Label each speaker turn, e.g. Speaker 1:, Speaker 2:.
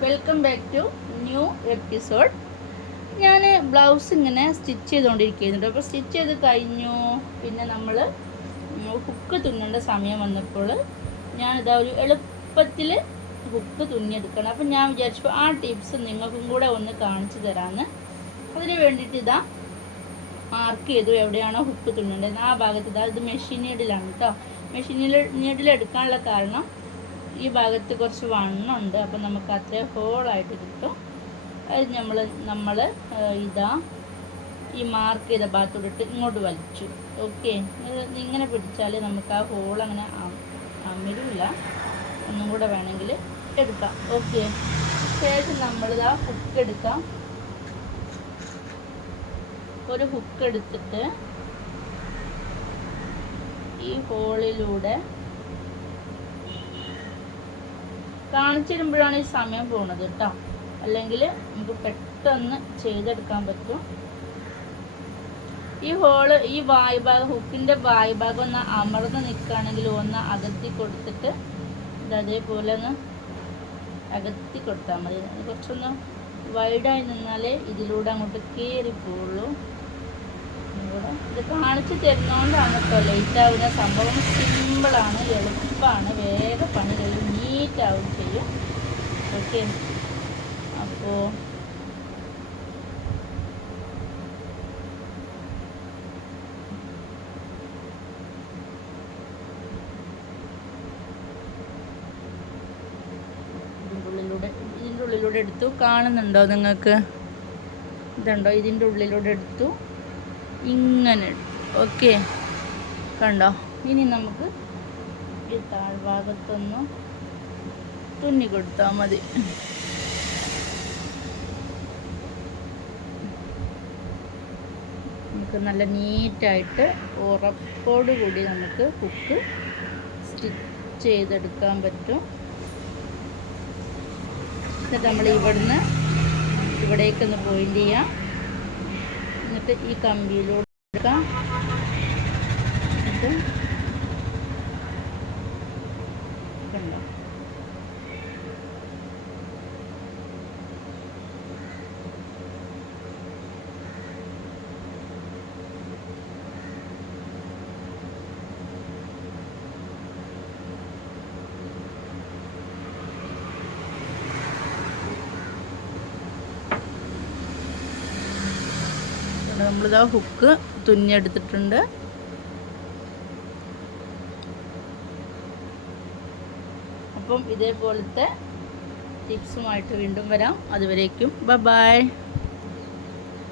Speaker 1: Welcome back to new episode ഞാൻ blouse ഇങ്ങനെ stitch ചെയ്തുകൊണ്ടിരിക്കുന്നുണ്ട് അപ്പോൾ സ്റ്റിച്ച് ചെയ്ത് കഴിഞ്ഞു. പിന്നെ നമ്മൾ ഹുക്ക് തുന്നേണ്ട സമയം വന്നപ്പോൾ ഞാനിതാ ഒരു എളുപ്പത്തിൽ ഹുക്ക് തുന്നിയെടുക്കണം. അപ്പം ഞാൻ വിചാരിച്ചപ്പോൾ ആ ടിപ്സ് നിങ്ങൾക്കും കൂടെ ഒന്ന് കാണിച്ചു തരാമെന്ന് അതിന് വേണ്ടിയിട്ട് ഇതാ മാർക്ക് ചെയ്തു എവിടെയാണോ ഹുക്ക് തുന്നേണ്ടത്. ആ ഭാഗത്ത് ഇതാ ഇത് മെഷീൻ നീഡിലാണ് കേട്ടോ മെഷീൻ നീഡിൽ എടുക്കാനുള്ള കാരണം ഈ ഭാഗത്ത് കുറച്ച് വണ്ണുണ്ട്. അപ്പം നമുക്ക് അത്രയും ഹോളായിട്ട് കിട്ടും. അത് നമ്മൾ നമ്മൾ ഇതാ ഈ മാർക്ക് ചെയ്ത ഭാഗത്തോട്ടിട്ട് ഇങ്ങോട്ട് വലിച്ചു. ഓക്കെ ഇങ്ങനെ പിടിച്ചാൽ നമുക്ക് ആ ഹോൾ അങ്ങനെ അമിരില്ല ഒന്നും കൂടെ വേണമെങ്കിൽ എടുക്കാം. ഓക്കെ ശേഷം നമ്മളിതാ ഹുക്ക് എടുക്കാം. ഒരു ഹുക്ക് എടുത്തിട്ട് ഈ ഹോളിലൂടെ കാണിച്ചിടുമ്പോഴാണ് ഈ സമയം പോണത് കേട്ടോ അല്ലെങ്കിൽ നമുക്ക് പെട്ടെന്ന് ചെയ്തെടുക്കാൻ പറ്റും. ഈ ഹോൾ ഈ വായു ഭാഗം ഹുക്കിന്റെ വായു ഭാഗം ഒന്ന് അമർന്ന് നിൽക്കുകയാണെങ്കിൽ ഒന്ന് അകത്തി കൊടുത്തിട്ട് ഇത് അതേപോലെ ഒന്ന് അകത്തി കൊടുത്താൽ മതി. കുറച്ചൊന്ന് വൈഡായി നിന്നാലേ ഇതിലൂടെ അങ്ങോട്ട് കയറി പോവുള്ളൂ. ഇത് കാണിച്ചു തരുന്നതുകൊണ്ടാണ് കേട്ടോ ലേറ്റ് ആവുന്ന സംഭവം. സിമ്പിളാണ് എളുപ്പമാണ് വേഗം പണി കഴിയും. നീറ്റാവും ചെയ്യും ഓക്കെ അപ്പോൾ ഉള്ളിലൂടെ എടുത്തു. കാണുന്നുണ്ടോ നിങ്ങൾക്ക്? ഇതുണ്ടോ? ഇതിന്റെ ഉള്ളിലൂടെ എടുത്തു. ഇങ്ങനെ ഓക്കെ കണ്ടോ? ഇനി നമുക്ക് ഈ താഴ്ഭാഗത്തൊന്ന് തുന്നി കൊടുത്താൽ മതി. നമുക്ക് നല്ല നീറ്റായിട്ട് ഉറപ്പോടു കൂടി നമുക്ക് കുക്ക് സ്റ്റിച്ച് ചെയ്തെടുക്കാൻ പറ്റും. എന്നിട്ട് നമ്മൾ ഇവിടുന്ന് ഇവിടേക്കൊന്ന് പോയിന്റ് ചെയ്യാം. എന്നിട്ട് ഈ കമ്പിയിലൂടെ എടുക്കാം. എന്നിട്ട് കണ്ടോ ഇവിടെ നമ്മളിതാ ഹുക്ക് തുന്നിയെടുത്തിട്ടുണ്ട്. അപ്പം ഇതേപോലത്തെ ടിപ്സുമായിട്ട് വീണ്ടും വരാം. അതുവരേക്കും. ബ ബായ്